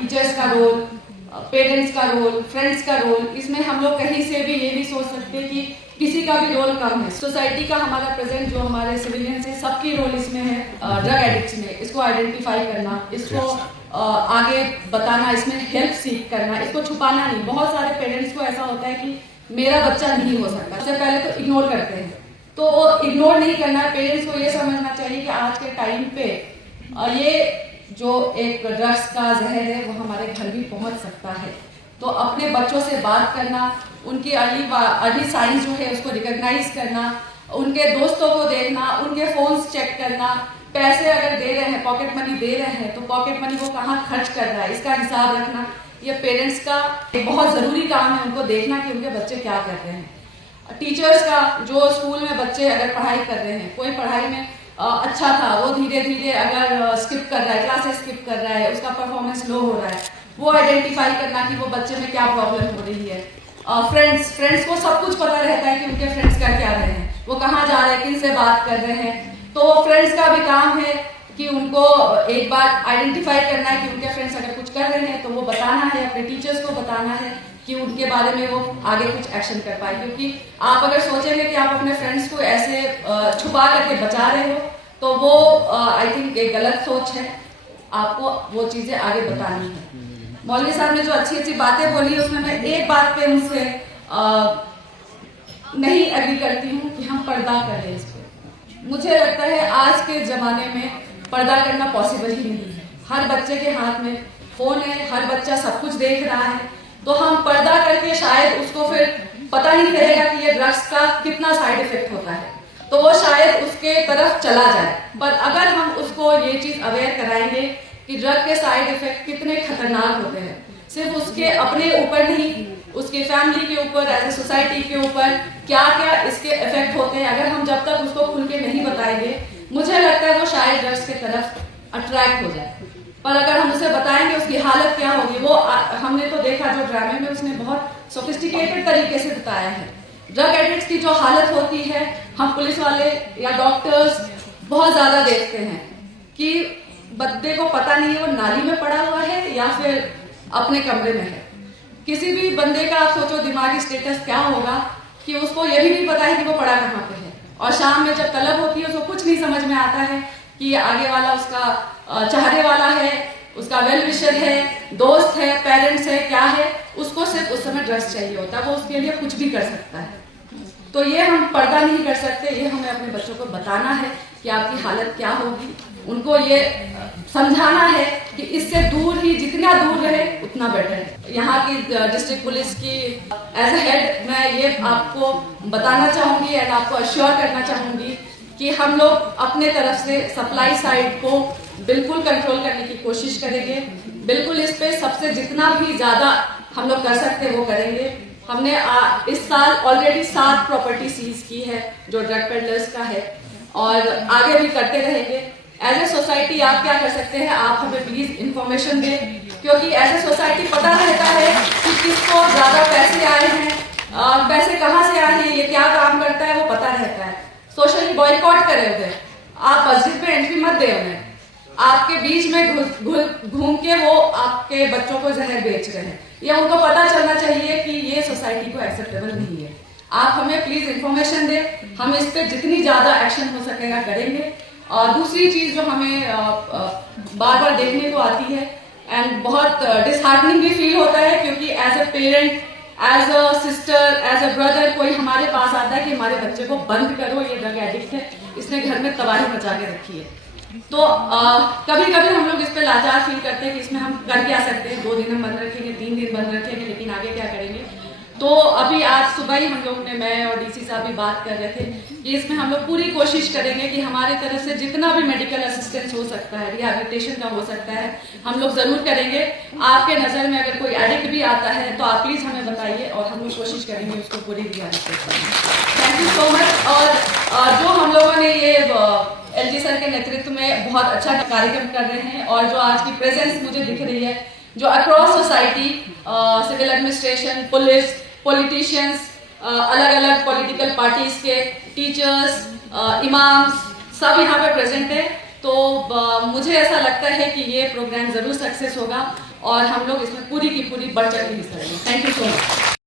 Teachers का role, parents का role, friends का रोल, इसमें हम लोग कहीं से भी ये नहीं सोच सकते कि किसी का भी रोल कम है। सोसाइटी का हमारा प्रेजेंट जो हमारे सिविलियंस है, सबकी रोल इसमें है। ड्रग एडिक्ट्स में इसको आइडेंटिफाई करना, इसको आगे बताना, इसमें हेल्प सीख करना, इसको छुपाना नहीं। बहुत सारे पेरेंट्स को ऐसा होता है कि मेरा बच्चा नहीं हो सकता, सबसे पहले तो इग्नोर करते हैं। तो इग्नोर नहीं करना, पेरेंट्स को ये समझना चाहिए कि आज के टाइम पे ये जो एक ड्रग्स का जहर है वो हमारे घर भी पहुंच सकता है। तो अपने बच्चों से बात करना, उनकी अर्ली साइंस जो है उसको रिकॉग्नाइज करना, उनके दोस्तों को देखना, उनके फोन्स चेक करना, पैसे अगर दे रहे हैं, पॉकेट मनी दे रहे हैं, तो पॉकेट मनी वो कहाँ खर्च कर रहा है इसका हिसाब रखना। ये पेरेंट्स का एक बहुत जरूरी काम है, उनको देखना कि उनके बच्चे क्या कर रहे हैं। टीचर्स का, जो स्कूल में बच्चे अगर पढ़ाई कर रहे हैं, कोई पढ़ाई में अच्छा था, वो धीरे धीरे अगर स्किप कर रहा है, क्लासेस स्किप कर रहा है, उसका परफॉर्मेंस लो हो रहा है, वो आइडेंटिफाई करना कि वो बच्चे में क्या प्रॉब्लम हो रही है। फ्रेंड्स को सब कुछ पता रहता है कि उनके फ्रेंड्स कर क्या रहे हैं, वो कहाँ जा रहे हैं, किन से बात कर रहे हैं। तो फ्रेंड्स का भी काम है कि उनको एक बार आइडेंटिफाई करना है कि उनके फ्रेंड्स अगर कुछ कर रहे हैं तो वो बताना है, अपने टीचर्स को बताना है कि उनके बारे में वो आगे कुछ एक्शन कर पाए। क्योंकि आप अगर सोचेंगे कि आप अपने फ्रेंड्स को ऐसे छुपा करके बचा रहे हो तो वो आई थिंक एक गलत सोच है, आपको वो चीजें आगे बतानी है। मौलवी साहब ने जो अच्छी अच्छी बातें बोली है उसमें मैं एक बात पे उनसे नहीं एग्री करती हूँ कि हम पर्दा कर रहे हैं इस पे। मुझे लगता है आज के जमाने में पर्दा करना पॉसिबल ही नहीं है। हर बच्चे के हाथ में फोन है, हर बच्चा सब कुछ देख रहा है, तो हम पर्दा करके शायद उसको फिर पता नहीं रहेगा कि ये ड्रग्स का कितना साइड इफेक्ट होता है, तो वो शायद उसके तरफ चला जाए। पर अगर हम उसको ये चीज अवेयर कराएंगे कि ड्रग के साइड इफेक्ट कितने खतरनाक होते हैं, सिर्फ उसके अपने ऊपर नहीं, उसके फैमिली के ऊपर, एज ए सोसाइटी के ऊपर क्या क्या इसके इफेक्ट होते हैं, अगर हम जब तक उसको खुल के नहीं बताएंगे, मुझे लगता है वो शायद ड्रग्स की तरफ अट्रैक्ट हो जाए। पर अगर हम उसे बताएंगे उसकी हालत क्या होगी, वो हमने तो देखा जो ड्रामे में उसने बहुत सोफिस्टिकेटेड तरीके से बताया है। ड्रग एडिक्ट्स की जो हालत होती है, हम पुलिस वाले या डॉक्टर्स बहुत ज्यादा देखते हैं कि बंदे को पता नहीं है वो नाली में पड़ा हुआ है या फिर अपने कमरे में है। किसी भी बंदे का आप सोचो दिमागी स्टेटस क्या होगा कि उसको ये भी नहीं पता है कि वो पड़ा कहाँ पे है, और शाम में जब तलब होती है उसको कुछ नहीं समझ में आता है कि आगे वाला उसका चाहने वाला है, उसका वेल विशर है, दोस्त है, पेरेंट्स है, क्या है, उसको सिर्फ उस समय ड्रग्स चाहिए होता है, वो उसके लिए कुछ भी कर सकता है। तो ये हम पर्दा नहीं कर सकते, ये हमें अपने बच्चों को बताना है कि आपकी हालत क्या होगी, उनको ये समझाना है कि इससे दूर ही, जितना दूर रहे उतना बेटर है। यहाँ की डिस्ट्रिक्ट पुलिस की एज ए हेड मैं ये आपको बताना चाहूंगी एंड आपको अश्योर करना चाहूंगी कि हम लोग अपने तरफ से सप्लाई साइड को बिल्कुल कंट्रोल करने की कोशिश करेंगे। बिल्कुल इस पे सबसे जितना भी ज्यादा हम लोग कर सकते हैं वो करेंगे। हमने इस साल ऑलरेडी 7 प्रॉपर्टी सीज की है जो ड्रग पेडलर्स का है, और आगे भी करते रहेंगे। एज ए सोसाइटी आप क्या कर सकते हैं, आप हमें प्लीज इंफॉर्मेशन दें, क्योंकि एज ए सोसाइटी पता रहता है कि किसको ज्यादा पैसे आए हैं, पैसे कहाँ से आए हैं, ये क्या काम करता है, वो पता रहता है। सोशली बॉयकॉट करे उधर, आप मस्जिद में एंट्री मत दे उन्हें, आपके बीच में घूम के वो आपके बच्चों को जहर बेच रहे हैं, या उनको पता चलना चाहिए कि ये सोसाइटी को एक्सेप्टेबल नहीं है। आप हमें प्लीज इंफॉर्मेशन दें, हम इस पे जितनी ज्यादा एक्शन हो सकेगा करेंगे। और दूसरी चीज जो हमें बार बार देखने को आती है एंड बहुत डिसहार्टनिंग भी फील होता है, क्योंकि as a parent, as a sister, as a brother कोई हमारे पास आता है कि हमारे बच्चे को बंद करो, ये ड्रग एडिक्ट है, इसने घर में तबाही मचा के रखी है। तो कभी कभी हम लोग इस पे लाचार फील करते हैं कि इसमें हम कर क्या सकते हैं, 2 दिन हम बंद रखेंगे, 3 दिन बंद रखेंगे, लेकिन आगे क्या करेंगे। तो अभी आज सुबह ही हम लोग ने, मैं और डीसी साहब भी बात कर रहे थे कि इसमें हम लोग पूरी कोशिश करेंगे कि हमारी तरफ से जितना भी मेडिकल असिस्टेंस हो सकता है, रिहैबिलिटेशन का हो सकता है, हम लोग जरूर करेंगे। आपके नजर में अगर कोई एडिक्ट भी आता है तो आप प्लीज हमें बताइए और हम लोग कोशिश करेंगे उसको पूरी rehabilitation. Thank you so much. और जो हम लोगों ने ये एलजी सर के नेतृत्व में बहुत अच्छा कार्यक्रम कर रहे हैं, और जो आज की प्रेजेंस मुझे दिख रही है, जो across society, civil administration, police, politicians, अलग अलग पॉलिटिकल पार्टीज के टीचर्स, इमाम्स, सब यहाँ पे प्रेजेंट है। तो मुझे ऐसा लगता है कि ये प्रोग्राम जरूर सक्सेस होगा, और हम लोग इसमें पूरी की पूरी बढ़ चढ़ के हिस्सा लेंगे। Thank you so much.